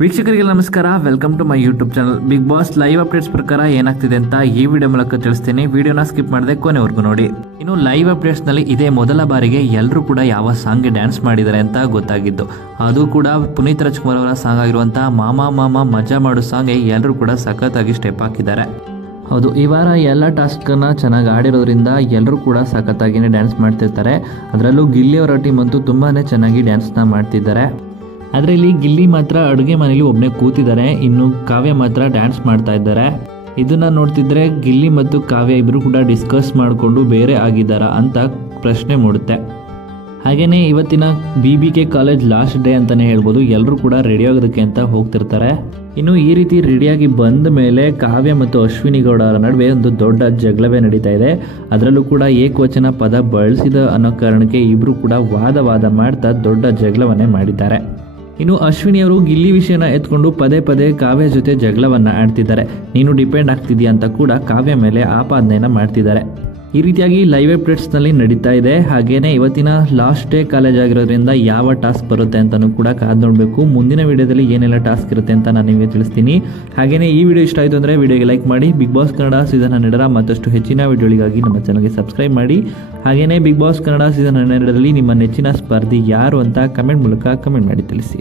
ವೀಕ್ಷಕರಿಗೆ ನಮಸ್ಕಾರ, welcome to my YouTube channel. Bigg Boss live updates ಪ್ರಕಾರ ಏನಾಗ್ತಿದೆ ಅಂತ ಈ ವಿಡಿಯೋ ಮೂಲಕ ತಿಳಿಸ್ತೀನಿ. ವಿಡಿಯೋನ ಸ್ಕಿಪ್ ಮಾಡದೆ ಕೊನೆವರೆಗೂ ನೋಡಿ. ಇನ್ನು ಲೈವ್ ಅಪ್ಡೇಟ್ಸ್ ನಲ್ಲಿ ಇದೇ ಮೊದಲ ಬಾರಿಗೆ ಎಲ್ಲರೂ ಕೂಡ ಯಾವ ಸಾಂಗ್ಗೆ ಡ್ಯಾನ್ಸ್ ಮಾಡಿದ್ದಾರೆ ಅಂತ ಗೊತ್ತಾಗಿದ್ದು, ಅದು ಕೂಡ ಪುನೀತ್ ರಾಜ್ಕುಮಾರ್ ಅವರ ಸಾಂಗ್ ಆಗಿರುವಂತಹ ಮಾಮಾ ಮಾಮಾ ಮಜಾ ಮಾಡು ಸಾಂಗ್ಗೆ ಎಲ್ಲರೂ ಕೂಡ ಸಖತ್ತಾಗಿ ಸ್ಟೆಪ್ ಹಾಕಿದ್ದಾರೆ. ಹೌದು, ಈ ವಾರ ಎಲ್ಲ ಟಾಸ್ಕನ್ನು ಚೆನ್ನಾಗಿ ಆಡಿರೋದ್ರಿಂದ ಎಲ್ಲರೂ ಕೂಡ ಸಖತ್ತಾಗಿಯೇ ಡ್ಯಾನ್ಸ್ ಮಾಡ್ತಿರ್ತಾರೆ. ಅದರಲ್ಲೂ ಗಿಲ್ಲಿ ಅವರ ಟೀಮ್ ಅಂತೂ ತುಂಬಾ ಚೆನ್ನಾಗಿ ಡ್ಯಾನ್ಸ್ನ ಮಾಡ್ತಿದ್ದಾರೆ. ಆದರೆ ಇಲ್ಲಿ ಗಿಲ್ಲಿ ಮಾತ್ರ ಅಡುಗೆ ಮನೇಲಿ ಒಬ್ಬನೇ ಕೂತಿದ್ದಾರೆ, ಇನ್ನು ಕಾವ್ಯ ಮಾತ್ರ ಡ್ಯಾನ್ಸ್ ಮಾಡ್ತಾ ಇದ್ದಾರೆ. ಇದನ್ನು ನೋಡ್ತಿದ್ರೆ ಗಿಲ್ಲಿ ಮತ್ತು ಕಾವ್ಯ ಇಬ್ಬರು ಕೂಡ ಡಿಸ್ಕಸ್ ಮಾಡಿಕೊಂಡು ಬೇರೆ ಆಗಿದ್ದಾರಾ ಅಂತ ಪ್ರಶ್ನೆ ಮೂಡುತ್ತೆ. ಹಾಗೆಯೇ ಇವತ್ತಿನ BBK ಕಾಲೇಜ್ ಲಾಸ್ಟ್ ಡೇ ಅಂತಲೇ ಹೇಳ್ಬೋದು. ಎಲ್ಲರೂ ಕೂಡ ರೆಡಿ ಆಗೋದಕ್ಕೆ ಅಂತ ಹೋಗ್ತಿರ್ತಾರೆ. ಇನ್ನು ಈ ರೀತಿ ರೆಡಿಯಾಗಿ ಬಂದ ಮೇಲೆ ಕಾವ್ಯ ಮತ್ತು ಅಶ್ವಿನಿ ಗೌಡರ ನಡುವೆ ಒಂದು ದೊಡ್ಡ ಜಗಳವೇ ನಡೀತಾ ಇದೆ. ಅದರಲ್ಲೂ ಕೂಡ ಏಕವಚನ ಪದ ಬಳಸಿದ ಅನ್ನೋ ಕಾರಣಕ್ಕೆ ಇಬ್ಬರು ಕೂಡ ವಾದ ಮಾಡ್ತಾ ದೊಡ್ಡ ಜಗಳವನ್ನೇ ಮಾಡಿದ್ದಾರೆ. ಇನ್ನು ಅಶ್ವಿನಿ ಅವರು ಗಿಲ್ಲಿ ವಿಷಯನ ಎತ್ಕೊಂಡು ಪದೇ ಪದೇ ಕಾವ್ಯ ಜೊತೆ ಜಗಳವನ್ನ ಆಡ್ತಿದ್ದಾರೆ. ನೀನು ಡಿಪೆಂಡ್ ಆಗ್ತಿದೀಯ ಅಂತ ಕೂಡ ಕಾವ್ಯ ಮೇಲೆ ಆಪಾದನೆಯನ್ನ ಮಾಡ್ತಿದ್ದಾರೆ. ಈ ರೀತಿಯಾಗಿ ಲೈವ್ ಅಪ್ಡೇಟ್ಸ್ನಲ್ಲಿ ನಡೀತಾ ಇದೆ. ಹಾಗೇನೆ ಇವತ್ತಿನ ಲಾಸ್ಟ್ ಡೇ ಕಾಲೇಜ್ ಆಗಿರೋದ್ರಿಂದ ಯಾವ ಟಾಸ್ಕ್ ಬರುತ್ತೆ ಅಂತಲೂ ಕೂಡ ಕಾದು ನೋಡಬೇಕು. ಮುಂದಿನ ವಿಡಿಯೋದಲ್ಲಿ ಏನೆಲ್ಲ ಟಾಸ್ಕ್ ಇರುತ್ತೆ ಅಂತ ನಾನು ನಿಮಗೆ ತಿಳಿಸ್ತೀನಿ. ಹಾಗೇನೆ ಈ ವಿಡಿಯೋ ಇಷ್ಟ ಆಯಿತು ಅಂದರೆ ವಿಡಿಯೋಗೆ ಲೈಕ್ ಮಾಡಿ. ಬಿಗ್ ಬಾಸ್ ಕನ್ನಡ ಸೀಸನ್ 12 ಮತ್ತಷ್ಟು ಹೆಚ್ಚಿನ ವಿಡಿಯೋಗಳಿಗಾಗಿ ನಮ್ಮ ಚಾನಲ್ಗೆ ಸಬ್ಸ್ಕ್ರೈಬ್ ಮಾಡಿ. ಹಾಗೇನೆ ಬಿಗ್ ಬಾಸ್ ಕನ್ನಡ ಸೀಸನ್ 12ರಲ್ಲಿ ನಿಮ್ಮ ನೆಚ್ಚಿನ ಸ್ಪರ್ಧಿ ಯಾರು ಅಂತ ಕಮೆಂಟ್ ಮೂಲಕ ಕಮೆಂಟ್ ಮಾಡಿ ತಿಳಿಸಿ.